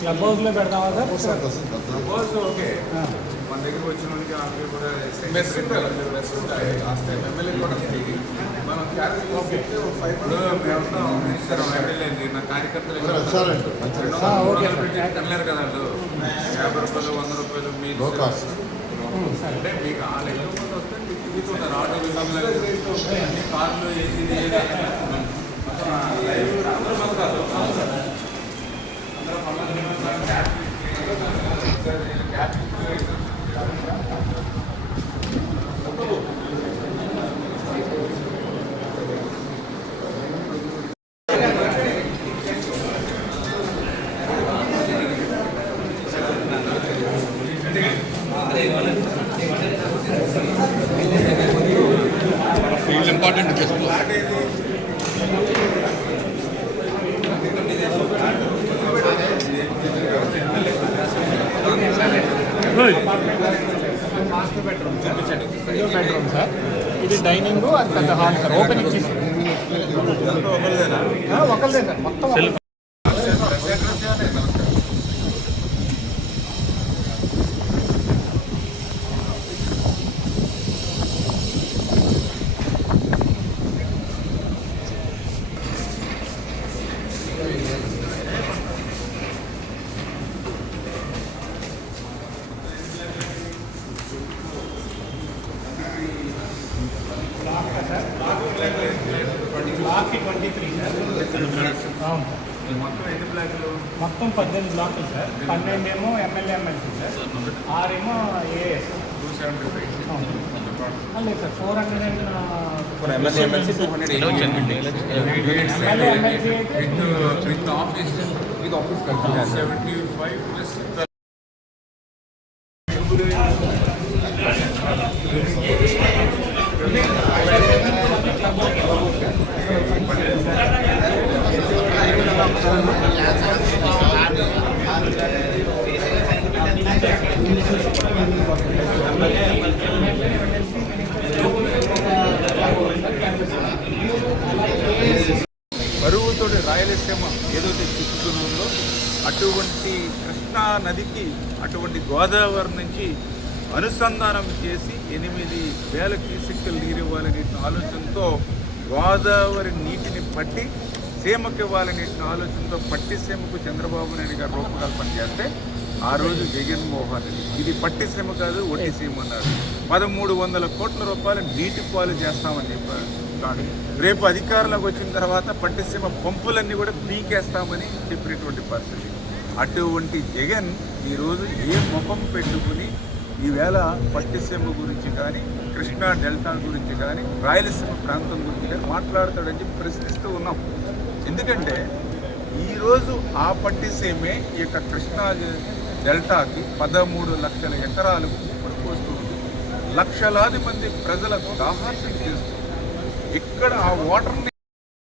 Club హౌస్లో పెడతామా sir? Club house okay. మన దగ్గర వచ్చిన వాళ్ళకి ఆమె కూడా మెస్ ఉంటాయి. లాస్ట్ టైం ఎమ్మెల్యే కూడా మనం మేమున్నాం మినిస్టర్ ఎమ్మెల్యే నా కార్యకర్తలు కనలేరు కదా వాళ్ళు 50 రూపాయలు 100 రూపాయలు మీరు అంటే మీకు ఆ లెక్క ముందు వస్తే మీకు తిరుగుతున్నారు ఆటోలు అన్ని కార్లు ఏసీ అందరూ బతకాలి. Important master bedroom sir. ఇది డైనింగ్, అది పెద్ద హాల్ సార్. ఓపెన్ ఇచ్చేసి ఒకరిదే సార్ మొత్తం. మొత్తం 18 బ్లాకులు సార్. 12 ఏమో ఎమ్మెల్యే ఎమ్మెల్సీ సార్, 6 ఏమో ఏఎస్. లేదు sir, 400 MLA MLC 200 MLA MLC అయితే విత్ ఆఫీస్ 75 ప్లస్ బరువుతోటి రాయలసీమ ఏదైతే చిక్కుతుందో అటువంటి కృష్ణా నదికి అటువంటి గోదావరి నుంచి అనుసంధానం చేసి 8,000 క్యూసెక్కులు నీరు ఇవ్వాలనే ఆలోచనతో గోదావరి నీటిని పట్టి సీమకు ఇవ్వాలనే ఆలోచనతో పట్టిసీమకు చంద్రబాబు నాయుడు గారు రూపకల్పన చేస్తే ఆ రోజు జగన్మోహన్ రెడ్డి ఇది పట్టిసీమ కాదు ఒట్టిసీమ అన్నారు. 1,300 కోట్ల రూపాయలు నీటి పాలు చేస్తామని చెప్పారు. రేపు అధికారంలోకి వచ్చిన తర్వాత పట్టిసీమ పంపులన్నీ కూడా పీకేస్తామని చెప్పినటువంటి పరిస్థితి. అటువంటి జగన్ ఈరోజు ఏ ముఖం పెట్టుకుని ఈవేళ పట్టిసీమ గురించి కానీ కృష్ణా డెల్టా గురించి కానీ రాయలసీమ ప్రాంతం గురించి కానీ మాట్లాడతాడని చెప్పి ప్రశ్నిస్తూ ఉన్నాం. ఎందుకంటే ఈరోజు ఆ పట్టిసీమే ఈ యొక్క కృష్ణా డెల్టాకి 13 లక్షల ఎకరాలు పడిపోతుంది. లక్షలాది మంది ప్రజలకు దాహార్తం చేస్తుంది. ఇక్కడ ఆ వాటర్ని